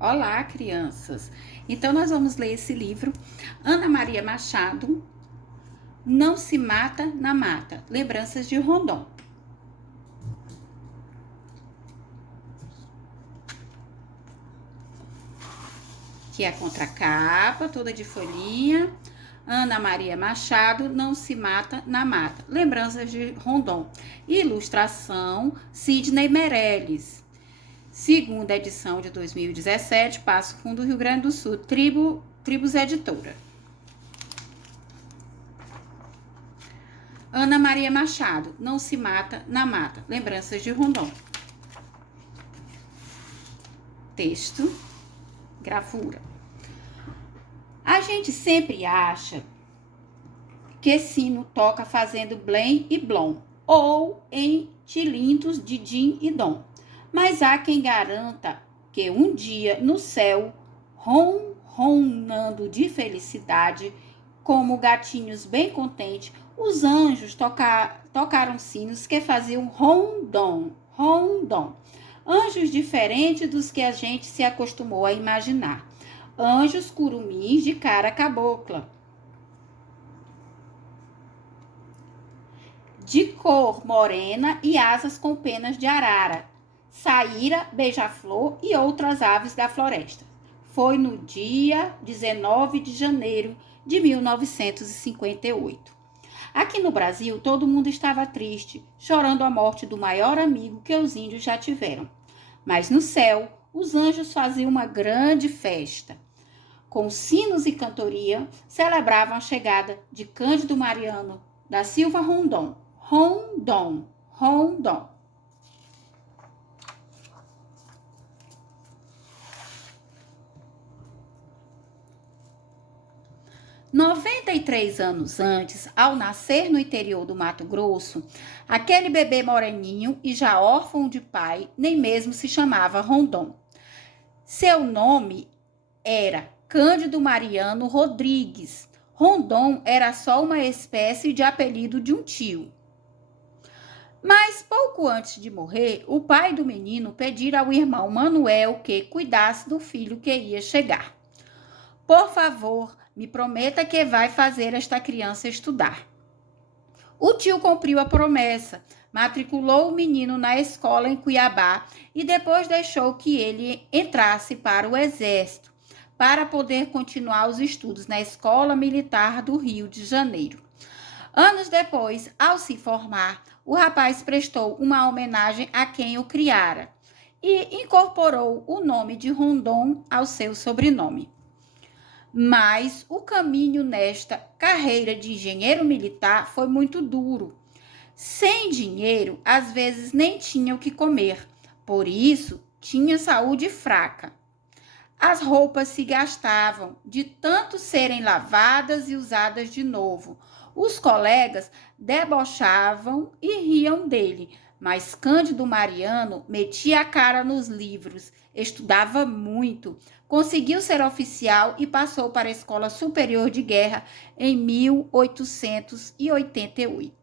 Olá, crianças! Então, nós vamos ler esse livro, Ana Maria Machado, Não se Mata na Mata, Lembranças de Rondon. Que é a contracapa, toda de folhinha. Ana Maria Machado, Não se Mata na Mata, Lembranças de Rondon. Ilustração, Sidney Meirelles. Segunda edição de 2017, Passo Fundo, Rio Grande do Sul, Tribos Editora. Ana Maria Machado, Não se Mata na Mata, Lembranças de Rondon. Texto, gravura. A gente sempre acha que sino toca fazendo blém e blom, ou em tilintos de din e dom. Mas há quem garanta que um dia no céu, ronronando de felicidade, como gatinhos bem contentes, os anjos tocaram sinos que faziam rondom, rondom. Anjos diferentes dos que a gente se acostumou a imaginar. Anjos curumins de cara cabocla, de cor morena e asas com penas de arara, saíra, beija-flor e outras aves da floresta. Foi no dia 19 de janeiro de 1958. Aqui no Brasil, todo mundo estava triste, chorando a morte do maior amigo que os índios já tiveram. Mas no céu, os anjos faziam uma grande festa. Com sinos e cantoria, celebravam a chegada de Cândido Mariano da Silva Rondon. Rondon, Rondon. 93 anos antes, ao nascer no interior do Mato Grosso, aquele bebê moreninho e já órfão de pai, nem mesmo se chamava Rondon. Seu nome era Cândido Mariano Rodrigues. Rondon era só uma espécie de apelido de um tio. Mas pouco antes de morrer, o pai do menino pedira ao irmão Manuel que cuidasse do filho que ia chegar. Por favor, me prometa que vai fazer esta criança estudar. O tio cumpriu a promessa, matriculou o menino na escola em Cuiabá e depois deixou que ele entrasse para o exército, para poder continuar os estudos na Escola Militar do Rio de Janeiro. Anos depois, ao se formar, o rapaz prestou uma homenagem a quem o criara e incorporou o nome de Rondon ao seu sobrenome. Mas o caminho nesta carreira de engenheiro militar foi muito duro. Sem dinheiro, às vezes nem tinha o que comer, por isso tinha saúde fraca. As roupas se gastavam de tanto serem lavadas e usadas de novo. Os colegas debochavam e riam dele, mas Cândido Mariano metia a cara nos livros, estudava muito, conseguiu ser oficial e passou para a Escola Superior de Guerra em 1888.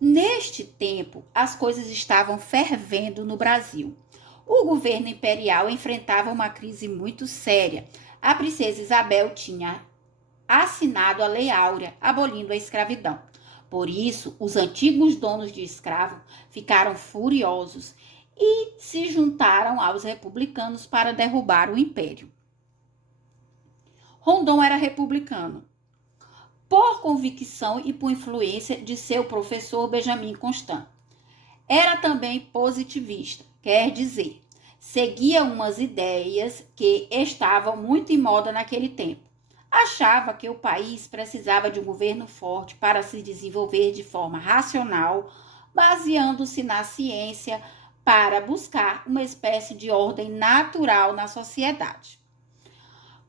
Neste tempo, as coisas estavam fervendo no Brasil. O governo imperial enfrentava uma crise muito séria. A princesa Isabel tinha assinado a Lei Áurea, abolindo a escravidão. Por isso, os antigos donos de escravos ficaram furiosos e se juntaram aos republicanos para derrubar o império. Rondon era republicano, por convicção e por influência de seu professor Benjamin Constant. Era também positivista, quer dizer, seguia umas ideias que estavam muito em moda naquele tempo. Achava que o país precisava de um governo forte para se desenvolver de forma racional, baseando-se na ciência para buscar uma espécie de ordem natural na sociedade.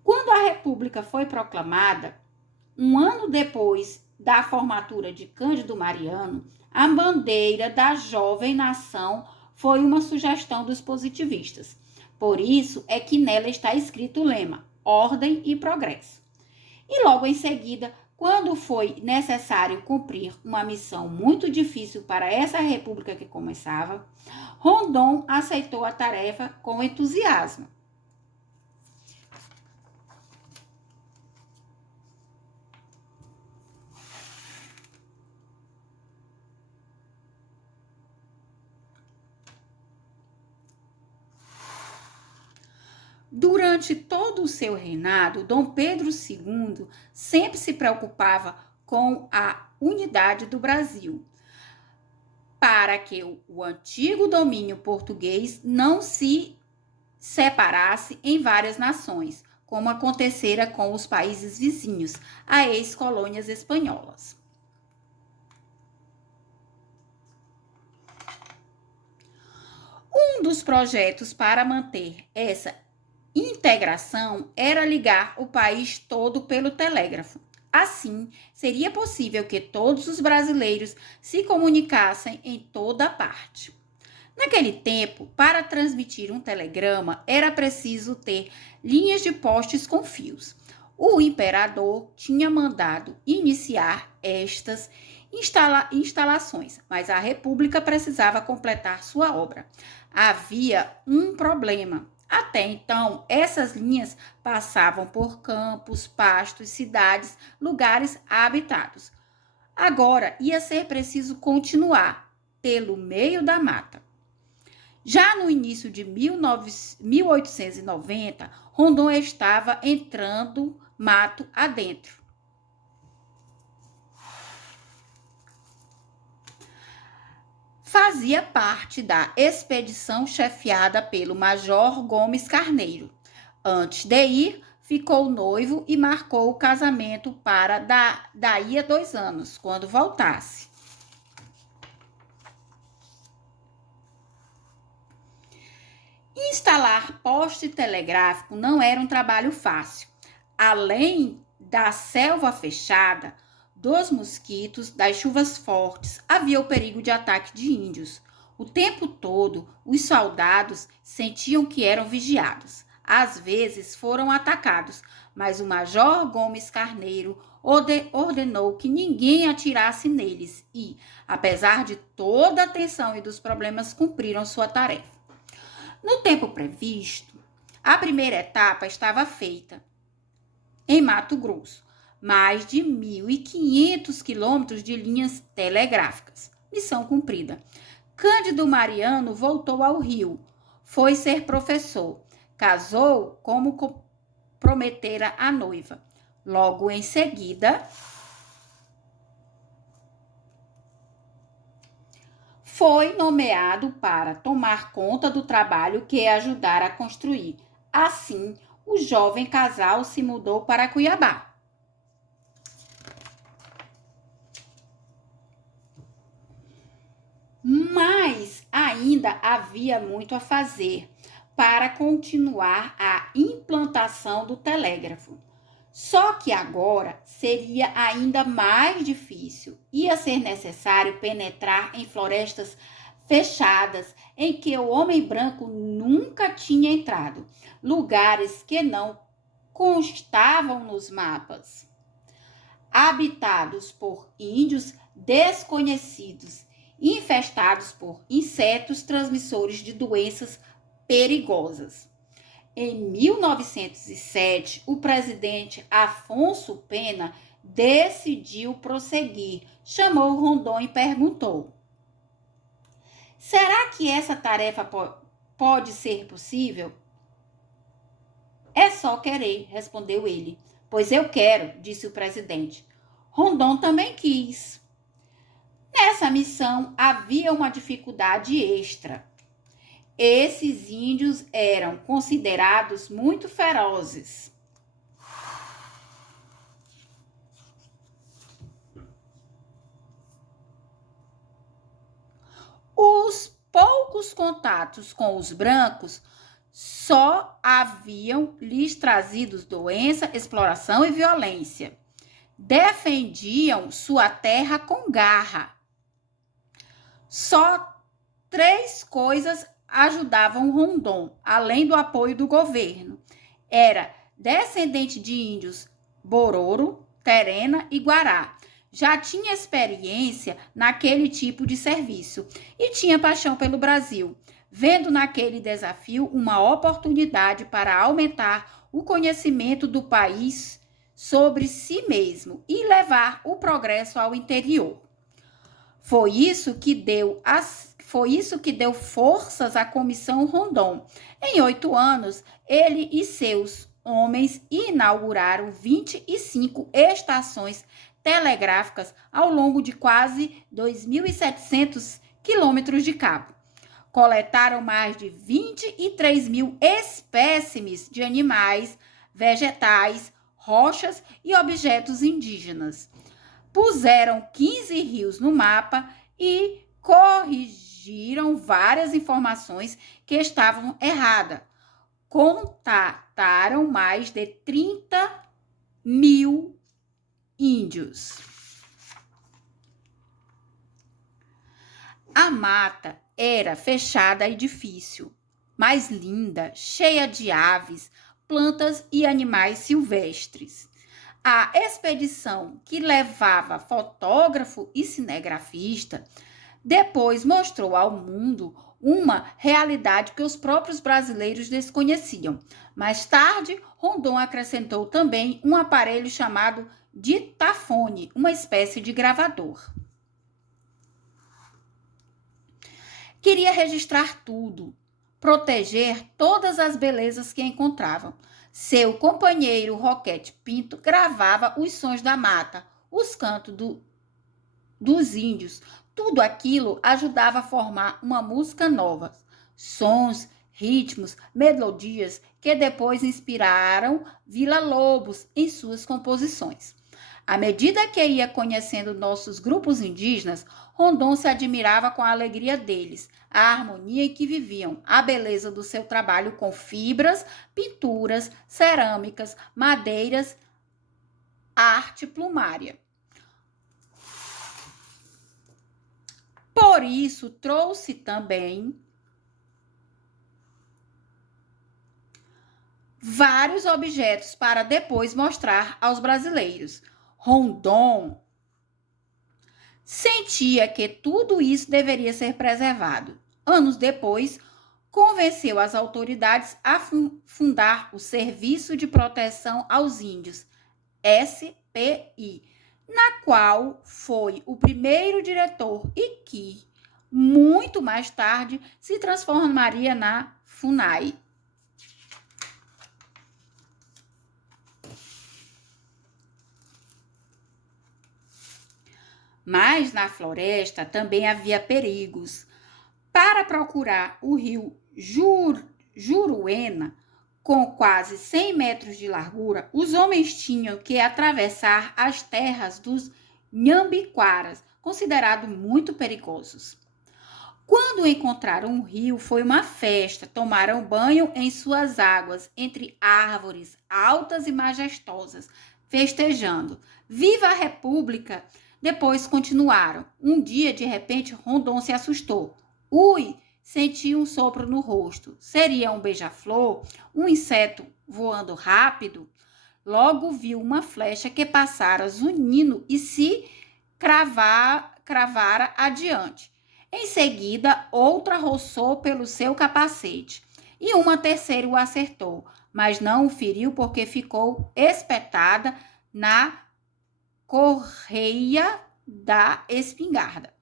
Quando a República foi proclamada, um ano depois da formatura de Cândido Mariano, a bandeira da jovem nação foi uma sugestão dos positivistas. Por isso é que nela está escrito o lema: ordem e progresso. E logo em seguida, Quando foi necessário cumprir uma missão muito difícil para essa república que começava, Rondon aceitou a tarefa com entusiasmo. Durante todo o seu reinado, Dom Pedro II sempre se preocupava com a unidade do Brasil, para que o antigo domínio português não se separasse em várias nações, como acontecera com os países vizinhos, a ex-colônias espanholas. Um dos projetos para manter essa integração era ligar o país todo pelo telégrafo. Assim, seria possível que todos os brasileiros se comunicassem em toda parte. Naquele tempo, para transmitir um telegrama, era preciso ter linhas de postes com fios. O imperador tinha mandado iniciar estas instalações, mas a República precisava completar sua obra. Havia um problema. Até então, essas linhas passavam por campos, pastos, cidades, lugares habitados. Agora, ia ser preciso continuar pelo meio da mata. Já no início de 1890, Rondon estava entrando mato adentro. Fazia parte da expedição chefiada pelo Major Gomes Carneiro. Antes de ir, ficou noivo e marcou o casamento para daí a 2 anos, quando voltasse. Instalar poste telegráfico não era um trabalho fácil. Além da selva fechada, dos mosquitos, das chuvas fortes, havia o perigo de ataque de índios. O tempo todo, os soldados sentiam que eram vigiados. Às vezes foram atacados, mas o Major Gomes Carneiro ordenou que ninguém atirasse neles e, apesar de toda a tensão e dos problemas, cumpriram sua tarefa. No tempo previsto, a primeira etapa estava feita em Mato Grosso. Mais de 1.500 quilômetros de linhas telegráficas. Missão cumprida. Cândido Mariano voltou ao Rio. Foi ser professor. Casou como prometera a noiva. Logo em seguida, foi nomeado para tomar conta do trabalho que ajudara a construir. Assim, o jovem casal se mudou para Cuiabá. Mas ainda havia muito a fazer para continuar a implantação do telégrafo. Só que agora seria ainda mais difícil. Ia ser necessário penetrar em florestas fechadas em que o homem branco nunca tinha entrado, lugares que não constavam nos mapas, habitados por índios desconhecidos, infestados por insetos transmissores de doenças perigosas. Em 1907, o presidente Afonso Pena decidiu prosseguir. Chamou Rondon e perguntou: será que essa tarefa pode ser possível? É só querer, respondeu ele. Pois eu quero, disse o presidente. Rondon também quis. Nessa missão havia uma dificuldade extra. Esses índios eram considerados muito ferozes. Os poucos contatos com os brancos só haviam lhes trazido doença, exploração e violência. Defendiam sua terra com garra. Só 3 coisas ajudavam Rondon, além do apoio do governo. Era descendente de índios Bororo, Terena e Guará. Já tinha experiência naquele tipo de serviço e tinha paixão pelo Brasil, vendo naquele desafio uma oportunidade para aumentar o conhecimento do país sobre si mesmo e levar o progresso ao interior. Foi isso que deu forças à Comissão Rondon. Em 8 anos, ele e seus homens inauguraram 25 estações telegráficas ao longo de quase 2.700 quilômetros de cabo. Coletaram mais de 23 mil espécimes de animais, vegetais, rochas e objetos indígenas. Puseram 15 rios no mapa e corrigiram várias informações que estavam erradas. Contataram mais de 30 mil índios. A mata era fechada e difícil, mas linda, cheia de aves, plantas e animais silvestres. A expedição, que levava fotógrafo e cinegrafista, depois mostrou ao mundo uma realidade que os próprios brasileiros desconheciam. Mais tarde, Rondon acrescentou também um aparelho chamado ditafone, uma espécie de gravador. Queria registrar tudo, proteger todas as belezas que encontravam. Seu companheiro Roquete Pinto gravava os sons da mata, os cantos dos índios. Tudo aquilo ajudava a formar uma música nova. Sons, ritmos, melodias que depois inspiraram Villa-Lobos em suas composições. À medida que ia conhecendo nossos grupos indígenas, Rondon se admirava com a alegria deles, a harmonia em que viviam, a beleza do seu trabalho com fibras, pinturas, cerâmicas, madeiras, arte plumária. Por isso, trouxe também vários objetos para depois mostrar aos brasileiros. Rondon sentia que tudo isso deveria ser preservado. Anos depois, convenceu as autoridades a fundar o Serviço de Proteção aos Índios, SPI, na qual foi o primeiro diretor e que, muito mais tarde, se transformaria na FUNAI. Mas na floresta também havia perigos. Para procurar o rio Juruena, com quase 100 metros de largura, os homens tinham que atravessar as terras dos Nhambiquaras, considerados muito perigosos. Quando encontraram um rio, foi uma festa. Tomaram banho em suas águas, entre árvores altas e majestosas, festejando. Viva a República! Depois continuaram. Um dia, de repente, Rondon se assustou. Ui! Sentiu um sopro no rosto. Seria um beija-flor? Um inseto voando rápido? Logo viu uma flecha que passara zunindo e se cravara adiante. Em seguida, outra roçou pelo seu capacete. E uma terceira o acertou, mas não o feriu porque ficou espetada na correia da espingarda.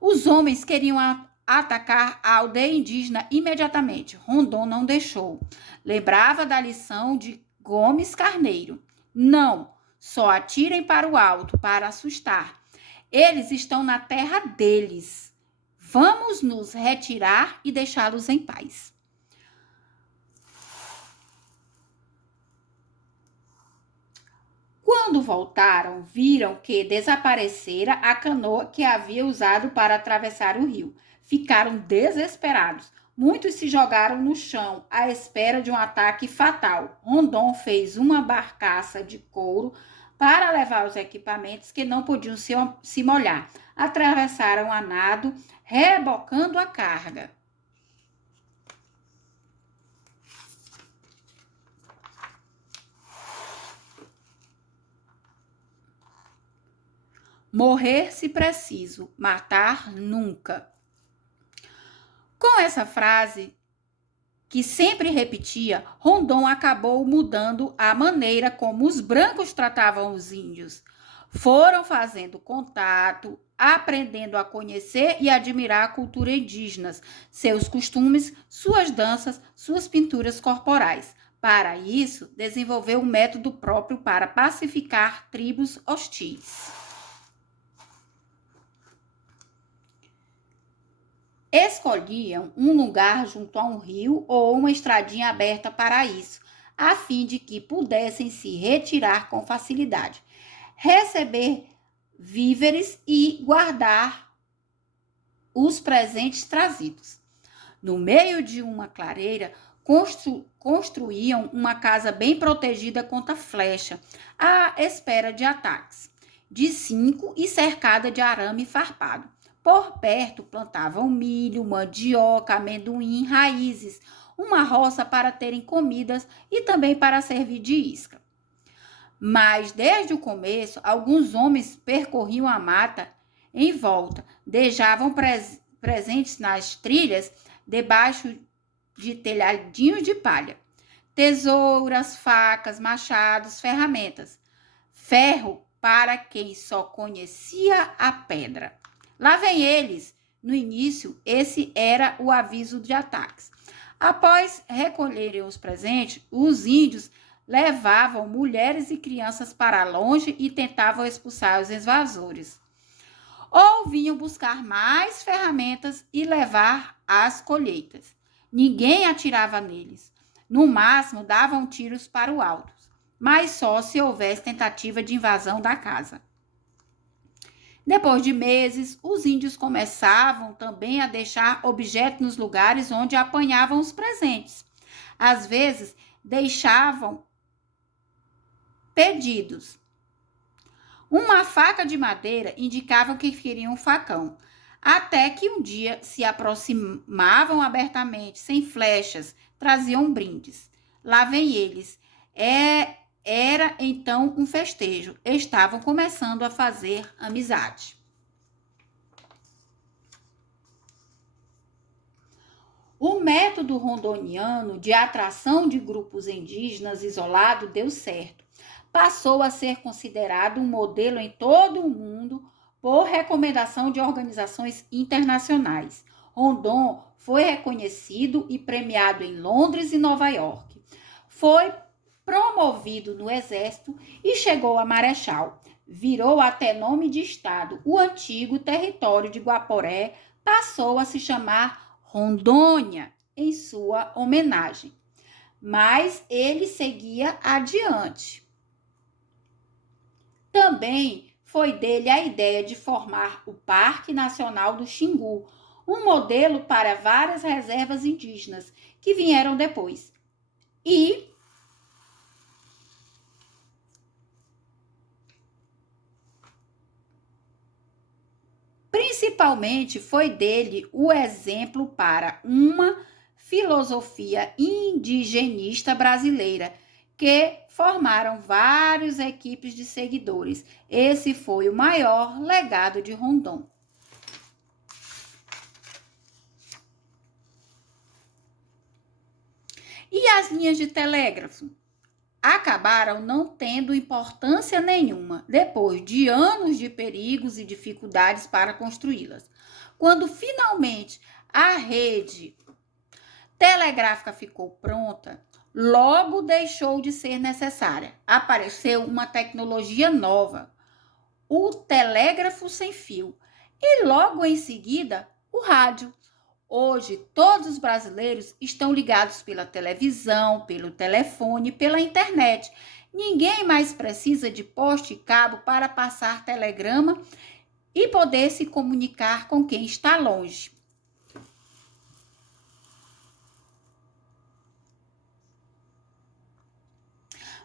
Os homens queriam atacar a aldeia indígena imediatamente. Rondon não deixou. Lembrava da lição de Gomes Carneiro. Não, só atirem para o alto, para assustar. Eles estão na terra deles. Vamos nos retirar e deixá-los em paz. Quando voltaram, viram que desaparecera a canoa que havia usado para atravessar o rio. Ficaram desesperados. Muitos se jogaram no chão à espera de um ataque fatal. Rondon fez uma barcaça de couro para levar os equipamentos que não podiam se molhar. Atravessaram a nado, rebocando a carga. Morrer se preciso, matar nunca. Com essa frase, que sempre repetia, Rondon acabou mudando a maneira como os brancos tratavam os índios. Foram fazendo contato, aprendendo a conhecer e admirar a cultura indígena, seus costumes, suas danças, suas pinturas corporais. Para isso, desenvolveu um método próprio para pacificar tribos hostis. Escolhiam um lugar junto a um rio ou uma estradinha aberta para isso, a fim de que pudessem se retirar com facilidade, receber víveres e guardar os presentes trazidos. No meio de uma clareira, construíam uma casa bem protegida contra flecha, à espera de ataques, de 5 e cercada de arame farpado. Por perto plantavam milho, mandioca, amendoim, raízes, uma roça para terem comidas e também para servir de isca. Mas desde o começo, alguns homens percorriam a mata em volta, deixavam presentes nas trilhas, debaixo de telhadinhos de palha, tesouras, facas, machados, ferramentas, ferro para quem só conhecia a pedra. Lá vem eles. No início, esse era o aviso de ataques. Após recolherem os presentes, os índios levavam mulheres e crianças para longe e tentavam expulsar os invasores. Ou vinham buscar mais ferramentas e levar as colheitas. Ninguém atirava neles. No máximo, davam tiros para o alto, mas só se houvesse tentativa de invasão da casa. Depois de meses, os índios começavam também a deixar objetos nos lugares onde apanhavam os presentes. Às vezes, deixavam pedidos. Uma faca de madeira indicava que queriam um facão. Até que um dia se aproximavam abertamente, sem flechas, traziam brindes. Lá vem eles. Era então um festejo. Estavam começando a fazer amizade. O método rondoniano de atração de grupos indígenas isolados deu certo. Passou a ser considerado um modelo em todo o mundo por recomendação de organizações internacionais. Rondon foi reconhecido e premiado em Londres e Nova York. Foi promovido no exército e chegou a marechal. Virou até nome de estado. O antigo território de Guaporé passou a se chamar Rondônia, em sua homenagem. Mas ele seguia adiante. Também foi dele a ideia de formar o Parque Nacional do Xingu, um modelo para várias reservas indígenas que vieram depois. E principalmente foi dele o exemplo para uma filosofia indigenista brasileira, que formaram várias equipes de seguidores. Esse foi o maior legado de Rondon. E as linhas de telégrafo? Acabaram não tendo importância nenhuma, depois de anos de perigos e dificuldades para construí-las. Quando finalmente a rede telegráfica ficou pronta, logo deixou de ser necessária. Apareceu uma tecnologia nova, o telégrafo sem fio, e logo em seguida, o rádio. Hoje, todos os brasileiros estão ligados pela televisão, pelo telefone, pela internet. Ninguém mais precisa de poste e cabo para passar telegrama e poder se comunicar com quem está longe.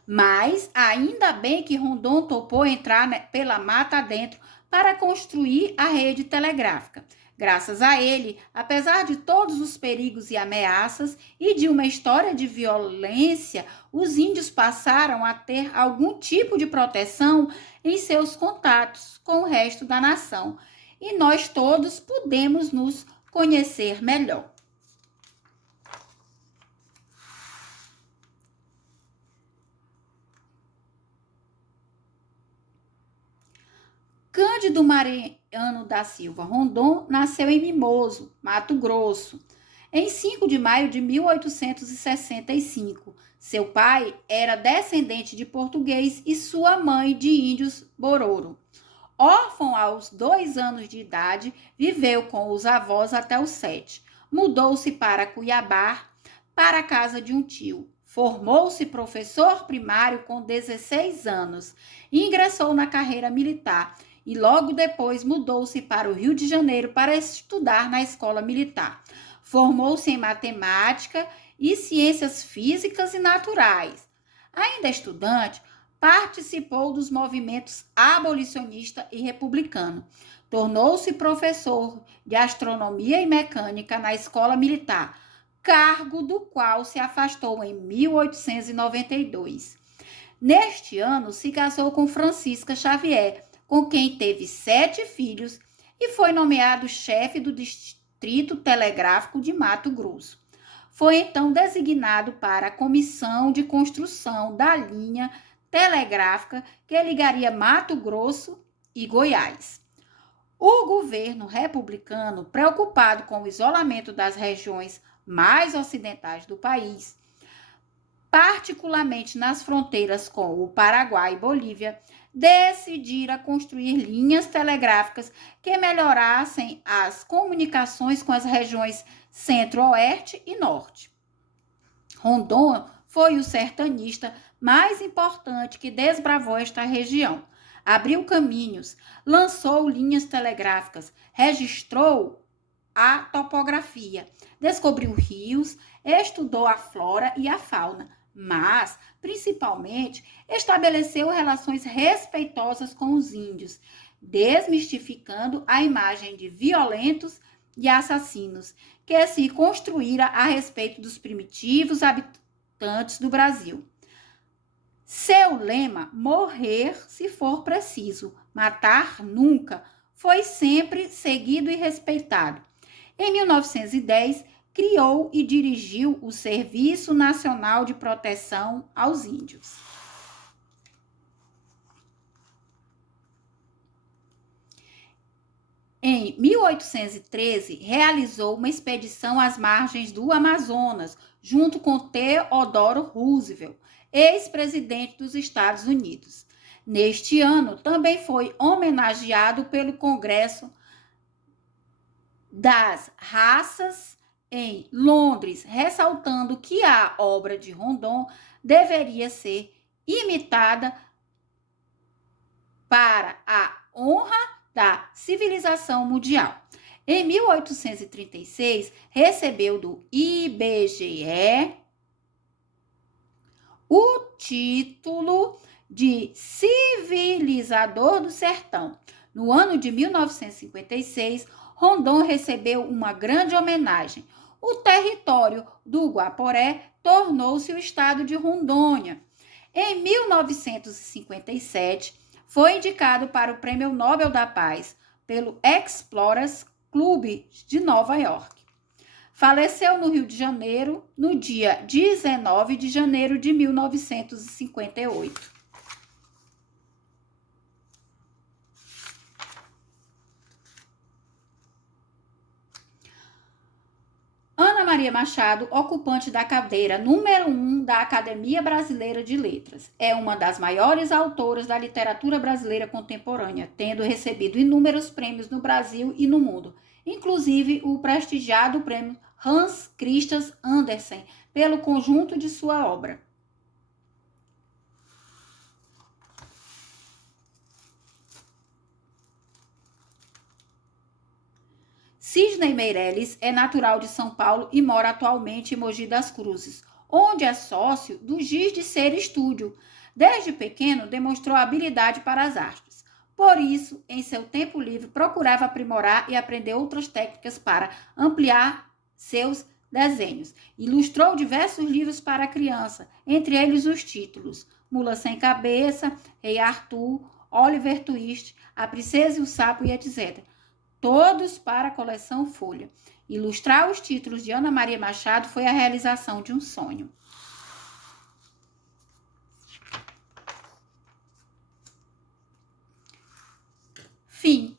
Mas ainda bem que Rondon topou entrar pela mata adentro para construir a rede telegráfica. Graças a ele, apesar de todos os perigos e ameaças e de uma história de violência, os índios passaram a ter algum tipo de proteção em seus contatos com o resto da nação. E nós todos podemos nos conhecer melhor. Cândido Mariano da Silva Rondon nasceu em Mimoso, Mato Grosso, em 5 de maio de 1865. Seu pai era descendente de português e sua mãe de índios Bororo. Órfão aos 2 anos de idade, viveu com os avós até os 7. Mudou-se para Cuiabá, para a casa de um tio. Formou-se professor primário com 16 anos e ingressou na carreira militar e logo depois mudou-se para o Rio de Janeiro para estudar na escola militar. Formou-se em matemática e ciências físicas e naturais. Ainda estudante, participou dos movimentos abolicionista e republicano. Tornou-se professor de astronomia e mecânica na escola militar, cargo do qual se afastou em 1892. Neste ano, se casou com Francisca Xavier, com quem teve 7 filhos e foi nomeado chefe do Distrito Telegráfico de Mato Grosso. Foi então designado para a comissão de construção da linha telegráfica que ligaria Mato Grosso e Goiás. O governo republicano, preocupado com o isolamento das regiões mais ocidentais do país, particularmente nas fronteiras com o Paraguai e Bolívia, decidira construir linhas telegráficas que melhorassem as comunicações com as regiões centro-oeste e norte. Rondon foi o sertanista mais importante que desbravou esta região. Abriu caminhos, lançou linhas telegráficas, registrou a topografia, descobriu rios, estudou a flora e a fauna, mas, principalmente, estabeleceu relações respeitosas com os índios, desmistificando a imagem de violentos e assassinos que se construíra a respeito dos primitivos habitantes do Brasil. Seu lema, morrer se for preciso, matar nunca, foi sempre seguido e respeitado. Em 1910, criou e dirigiu o Serviço Nacional de Proteção aos Índios. Em 1813, realizou uma expedição às margens do Amazonas, junto com Theodore Roosevelt, ex-presidente dos Estados Unidos. Neste ano, também foi homenageado pelo Congresso das Raças em Londres, ressaltando que a obra de Rondon deveria ser imitada para a honra da civilização mundial. Em 1836, recebeu do IBGE o título de civilizador do sertão. No ano de 1956, Rondon recebeu uma grande homenagem. O território do Guaporé tornou-se o estado de Rondônia. Em 1957, foi indicado para o Prêmio Nobel da Paz pelo Explorers Club de Nova York. Faleceu no Rio de Janeiro no dia 19 de janeiro de 1958. Ana Maria Machado, ocupante da cadeira número 1 da Academia Brasileira de Letras. É uma das maiores autoras da literatura brasileira contemporânea, tendo recebido inúmeros prêmios no Brasil e no mundo, inclusive o prestigiado prêmio Hans Christian Andersen, pelo conjunto de sua obra. Sidney Meirelles é natural de São Paulo e mora atualmente em Mogi das Cruzes, onde é sócio do Giz de Ser Estúdio. Desde pequeno demonstrou habilidade para as artes. Por isso, em seu tempo livre, procurava aprimorar e aprender outras técnicas para ampliar seus desenhos. Ilustrou diversos livros para criança, entre eles os títulos Mula Sem Cabeça, Rei Arthur, Oliver Twist, A Princesa e o Sapo e etc. Todos para a coleção Folha. Ilustrar os títulos de Ana Maria Machado foi a realização de um sonho. Fim.